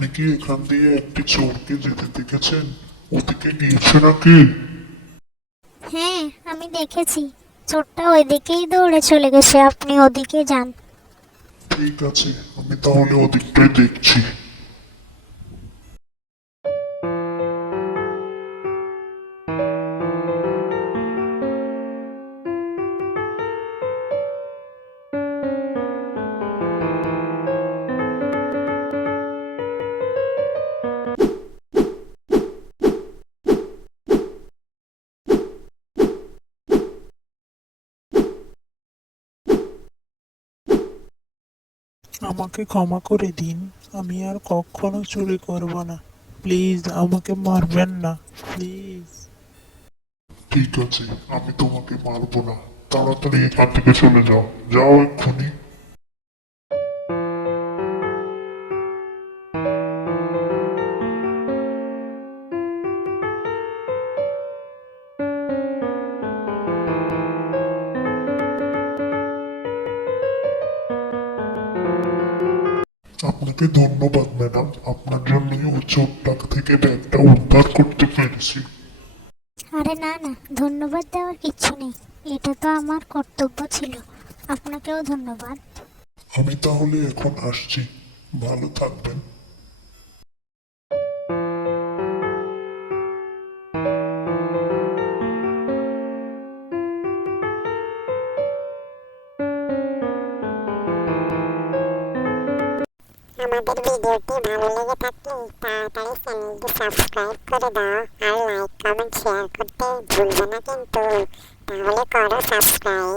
আপনি কি এখান দিয়ে একটি চোরকে যেতে দেখেছেন? ওদিকে গিয়েছে নাকি? হ্যাঁ আমি দেখেছি। চোরটা ওইদিকেই দৌড়ে চলে গেছে। আপনি ওদিকে যান। ঠিক আছে আমি তাহলে ওদিকটাই দেখছি। আমাকে ক্ষমা করে দিন। আমি আর কখনো চুরি করব না। প্লিজ, আমাকে মারবেন না। প্লিজ। ঠিক আছে, আমি তোমাকে মারবো না। তাড়াতাড়ি এখান থেকে চলে যাও। যাও এক্ষুনি। আপনাকে ধন্যবাদ ম্যাডাম। আপনার জন্যই ওই চোরটাক থেকে ব্যাগটা উদ্ধার করতে পেরেছি। আরে না না ধন্যবাদ দেওয়ার কিচ্ছু নেই। এটা তো আমার কর্তব্য ছিল। আপনাকেও ধন্যবাদ। আমি তাহলে এখন আসছি। ভালো থাকবেন। আমাদের ভিডিওটি ভালো লেগে থাকলে তাড়াতাড়ি চ্যানেলটি সাবস্ক্রাইব করে দাও আর লাইক কমেন্ট শেয়ার করতে ভুলবে না কিন্তু তাহলে করো সাবস্ক্রাইব